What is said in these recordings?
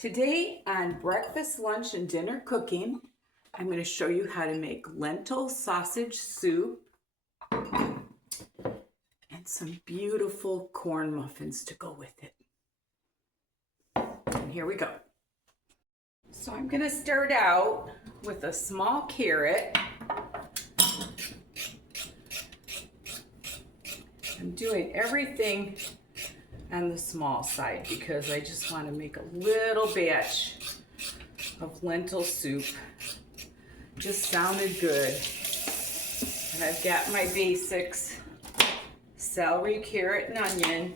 Today on breakfast, lunch, and dinner cooking, I'm going to show you how to make lentil sausage soup and some beautiful corn muffins to go with it. And here we go. So I'm going to start out with a small carrot. I'm doing everything on the small side because I just want to make a little batch of lentil soup. Just sounded good. And I've got my basics: celery, carrot, and onion.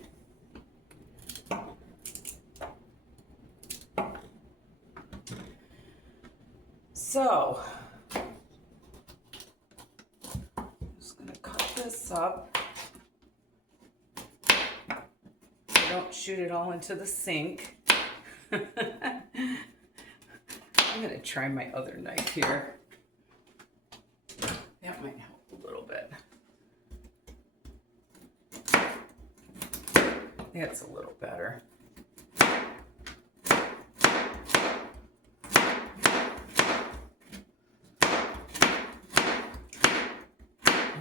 So I'm just going to cut this up. Don't shoot it all into the sink. I'm going to try my other knife here. That might help a little bit. That's a little better.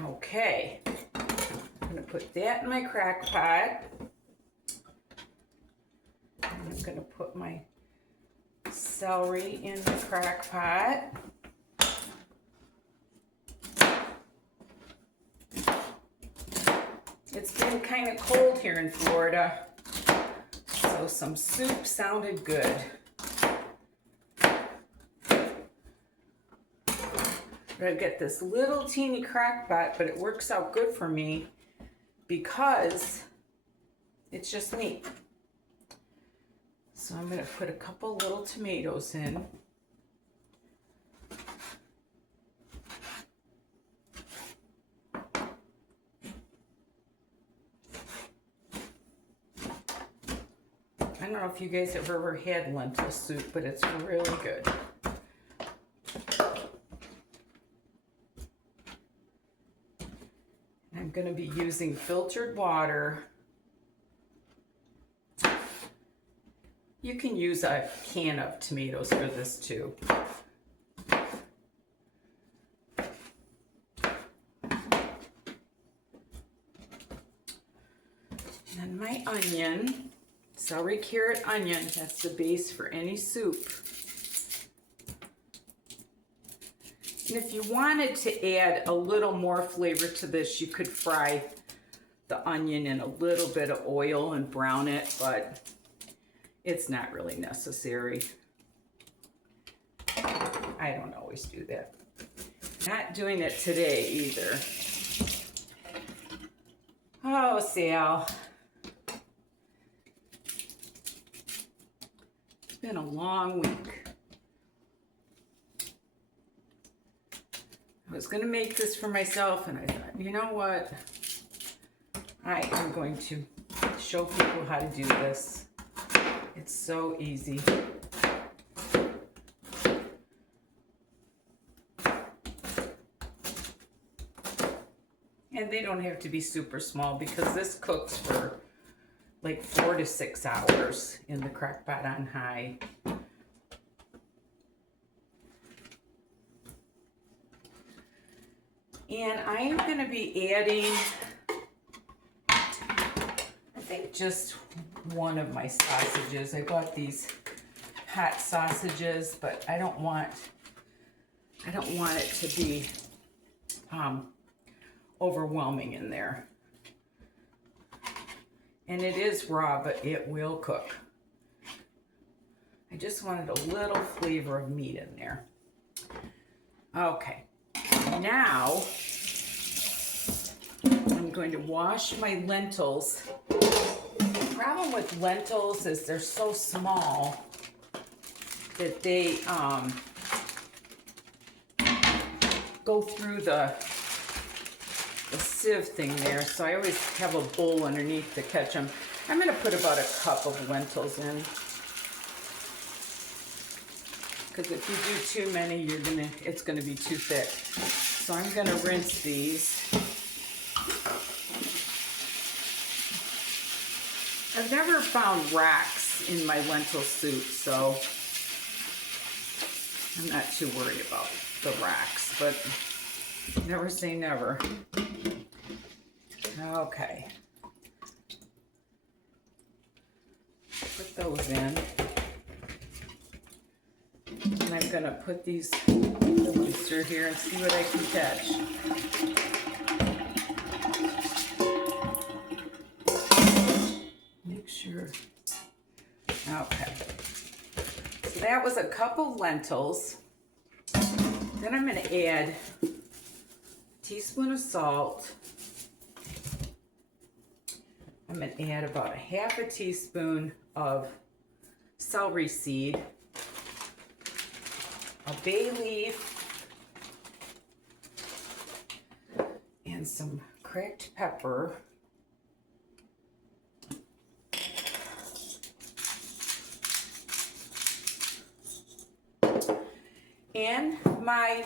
Okay, I'm going to put that in my crock pot. I'm going to put my celery in the crock pot. It's been kind of cold here in Florida, so some soup sounded good. But I've got this little teeny crock pot, but it works out good for me because it's just me. So I'm going to put a couple little tomatoes in. I don't know if you guys have ever had lentil soup, but it's really good. I'm going to be using filtered water. You can use a can of tomatoes for this too. And my onion, celery, carrot, onion, that's the base for any soup. And if you wanted to add a little more flavor to this, you could fry the onion in a little bit of oil and brown it, but it's not really necessary. I don't always do that. Not doing it today either. Oh, Sal. It's been a long week. I was going to make this for myself, and I thought, you know what? I am going to show people how to do this. It's so easy. And they don't have to be super small because this cooks for like 4 to 6 hours in the crock pot on high. And I am going to be adding, I think, just one of my sausages. I bought these hot sausages, but I don't want it to be overwhelming in there. And it is raw, but it will cook. I just wanted a little flavor of meat in there. Okay, now I'm going to wash my lentils. The problem with lentils is they're so small that they go through the sieve thing there, so I always have a bowl underneath to catch them. I'm going to put about a cup of lentils in, because if you do too many, it's going to be too thick. So I'm going to rinse these. I've never found rocks rocks in my lentil soup, so I'm not too worried about the rocks, but never say never. Okay. Put those in. And I'm gonna put these in the mixer here and see what I can catch. Make sure. Okay. So that was a cup of lentils. Then I'm gonna add a teaspoon of salt. I'm gonna add about a half a teaspoon of celery seed, a bay leaf, and some cracked pepper. And my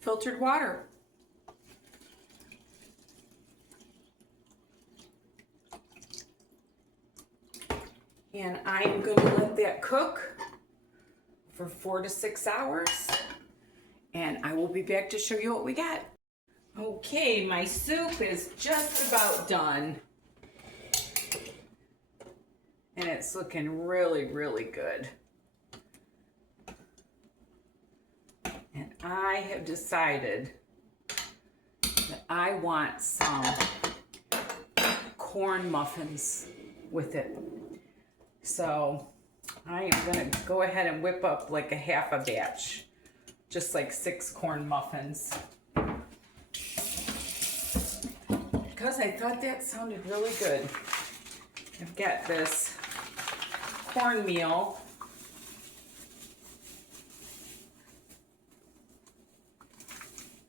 filtered water. And I'm going to let that cook for 4 to 6 hours. And I will be back to show you what we got. Okay, my soup is just about done. And it's looking really, really good. And I have decided that I want some corn muffins with it. So I am going to go ahead and whip up like a half a batch, just like 6 corn muffins. Because I thought that sounded really good. I've got this cornmeal.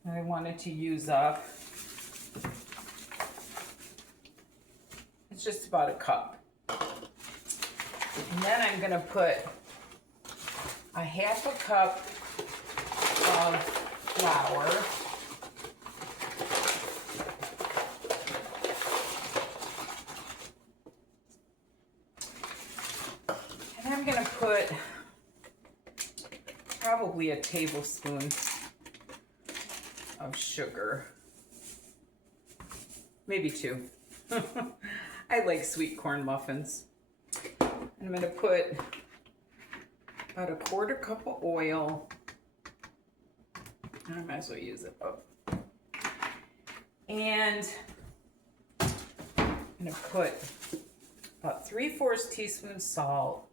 I wanted to use up. It's just about a cup. And then I'm going to put a half a cup of flour. And I'm going to put probably a tablespoon of sugar, maybe 2. I like sweet corn muffins. I'm going to put about a 1/4 cup of oil. I might as well use it up. And I'm going to put about 3/4 teaspoon salt.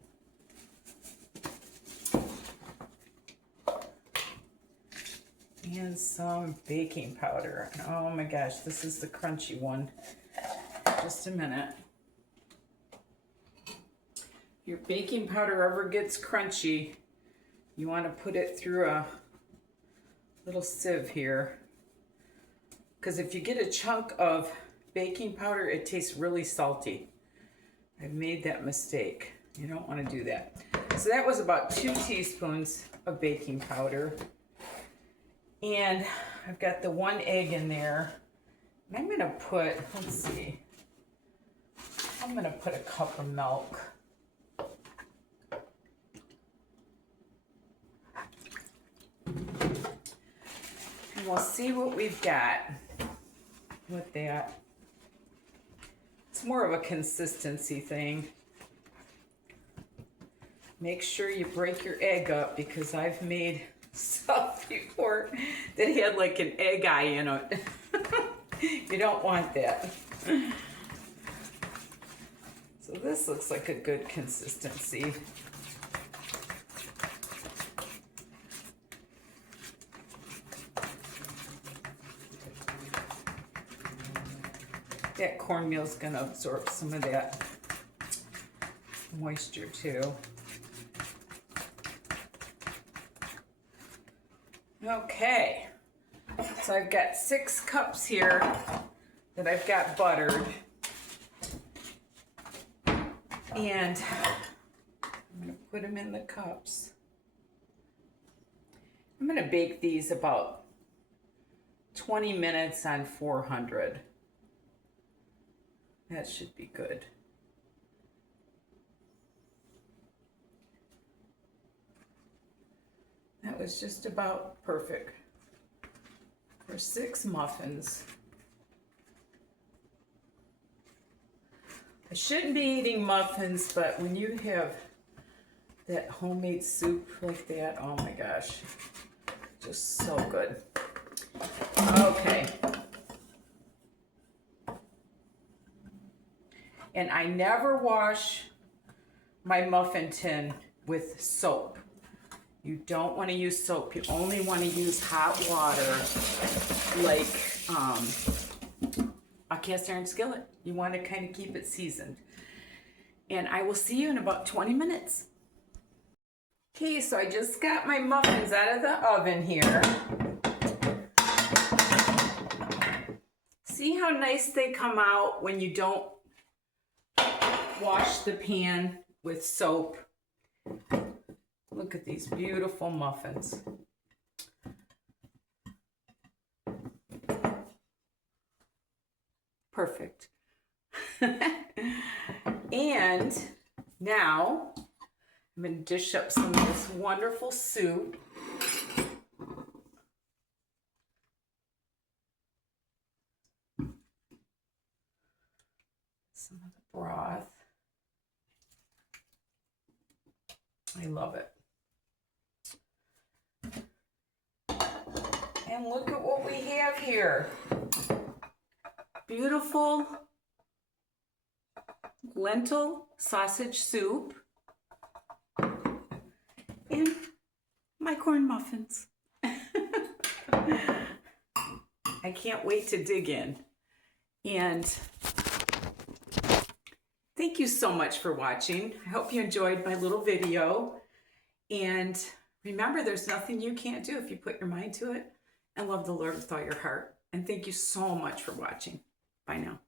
And some baking powder. Oh my gosh, this is the crunchy one. Just a minute. If your baking powder ever gets crunchy, you want to put it through a little sieve here. Because if you get a chunk of baking powder, it tastes really salty. I've made that mistake. You don't want to do that. So that was about 2 teaspoons of baking powder. And I've got the 1 egg in there. And I'm going to put, let's see, I'm going to put a cup of milk. And we'll see what we've got with that. It's more of a consistency thing. Make sure you break your egg up because I've made stuff before that had like an egg eye in it. You don't want that. So this looks like a good consistency. That cornmeal's gonna absorb some of that moisture too. Okay, so I've got 6 cups here that I've got buttered. And I'm going to put them in the cups. I'm going to bake these about 20 minutes on 400. That should be good. that was just about perfect for 6 muffins. I shouldn't be eating muffins, but when you have that homemade soup like that, oh my gosh, just so good. Okay. And I never wash my muffin tin with soap. You don't want to use soap. You only want to use hot water, like a cast iron skillet. You want to kind of keep it seasoned. And I will see you in about 20 minutes. Okay, so I just got my muffins out of the oven here. See how nice they come out when you don't wash the pan with soap. Look at these beautiful muffins. Perfect. And now I'm going to dish up some of this wonderful soup. Some of the broth. I love it. And look at what we have here. Beautiful lentil sausage soup and my corn muffins. I can't wait to dig in. And thank you so much for watching. I hope you enjoyed my little video. And remember, there's nothing you can't do if you put your mind to it and love the Lord with all your heart. And thank you so much for watching. Bye now.